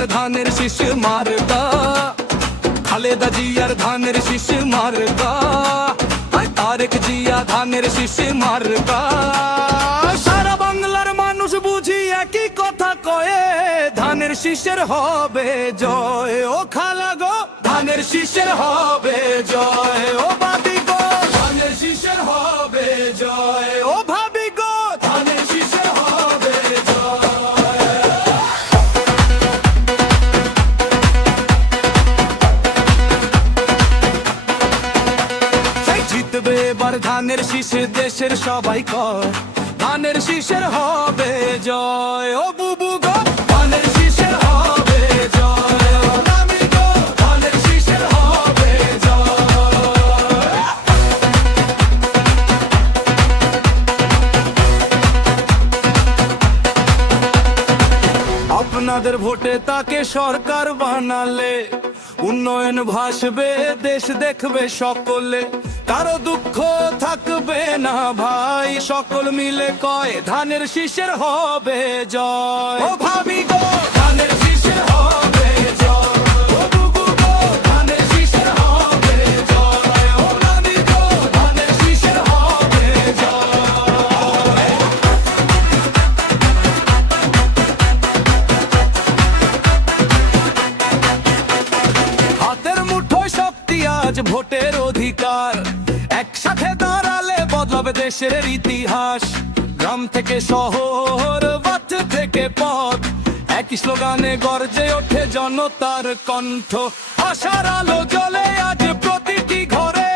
জিয়ার ধানের শীষ মার্কা, খালেদা জিয়ার ধানের শীষ মার্কা, তারেক জিয়া ধানের শীষ মার্কা। সারা বাংলার মানুষ বুঝি একই কথা কয়ে, ধানের শীষের হবে জয়। ও খালা গো ধানের শীষের হবে জয়। ও বাবি গো ধানের শীষের হবে জয়। ও ভাবি গো ধানের শীষের হবে জয়। জিতবে এবার ধানের শীষে, দেশের সবাই কয় ধানের শীষের হবে জয়। ও বুবু গো ধানের শীষের হবে জয়। ও নামি গো ধানের শীষের হবে জয়। আপনাদের ভোটে তাকে সরকার বানালে, উন্নয়ন ভাসবে, দেশ দেখবে সকলে, কারো দুঃখ থাকবে না ভাই। সকল মিলে কয় ধানের শীষের হবে জয়। ও ভাবি গো ধানের শীষের হবে জয়। ও বুবু গো ধানের শীষের হবে জয়। ও নানি গো ধানের শীষের হবে জয়। হাতের মুঠোয় শক্তি, আজ ভোটের অধিকার, একসাথে দাঁড়ালে বদলাবে দেশের ইতিহাস। গ্রাম থেকে শহর, বাচ্চা থেকে পথ, একই স্লোগানে গর্জে ওঠে জনতার কণ্ঠ। আশার আলো জ্বলে আজ প্রতিটি ঘরে,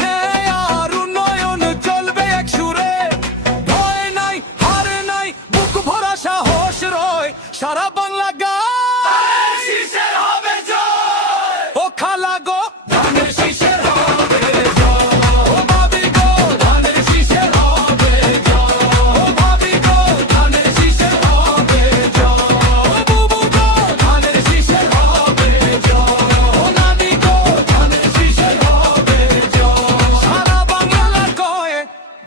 ন্যায় আর উন্নয়ন চলবে এক সুরে। ভয় নাই, হার নাই, বুক ভরা সাহস রয়, সারা বাংলা গায় শীষের হবে জয়। ও খালা গো ধানের শীষের হবে জয়। ও ভাবি গো ধানের শীষের হবে জয়। ও ভাবি গো ধানের শীষের হবে জয়। ও বুবু গো ধানের শীষের হবে জয়। ও নানি গো ধানের শীষের হবে জয়। সারা বাংলা কয়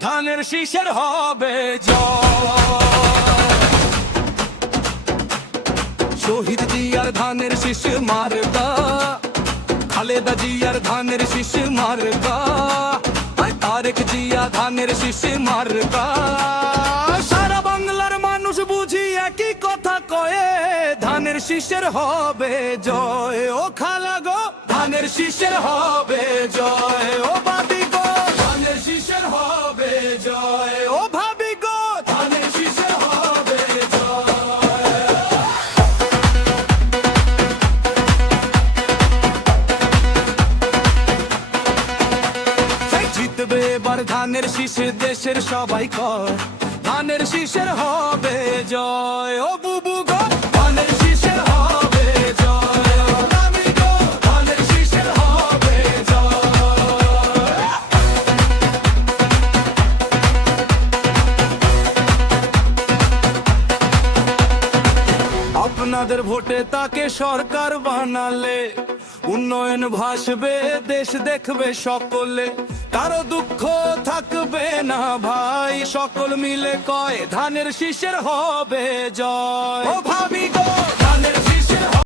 ধানের শীষের হবে জয়। শহীদ জিয়ার ধানের শীষ মার্কা, খালেদা জিয়ার ধানের শীষ মার্কা, তারেক জিয়া ধানের শীষ মার্কা। সারা বাংলার মানুষ বুঝি একই কথা কয়ে, ধানের শীষের হবে জয়। ও খালা গো ধানের শীষের হবে জয়। ও বাবি গো ধানের শীষের হবে জয়। ও ভাবি গো ধানের শীষের হবে জয়। জিতবে এবার ধানের শীষে, দেশের সবাই কয় ধানের শীষের হবে জয়। ও বুবু গো ধানের শীষের হবে জয়। ও নামি গো ধানের শীষের হবে জয়। আপনাদের ভোটে তাকে সরকার বানালে, উন্নয়ন ভাসবে, দেশ দেখবে সকলে, কারো দুঃখ থাকবে না ভাই। সকল মিলে কয় ধানের শীষের হবে জয়। ও ভাবি গো ধানের